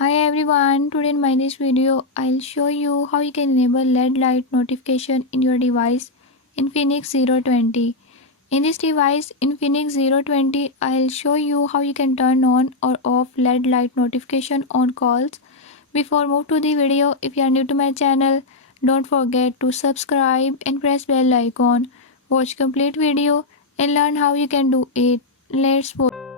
Hi everyone, today in my this video I'll show you how you can enable LED light notification in your device Infinix 020. In this device Infinix 020 I'll show you how you can turn on or off LED light notification on calls. Before move to the video, if you are new to my channel, don't forget to subscribe and press bell icon. Watch complete video and learn how you can do it. Let's go.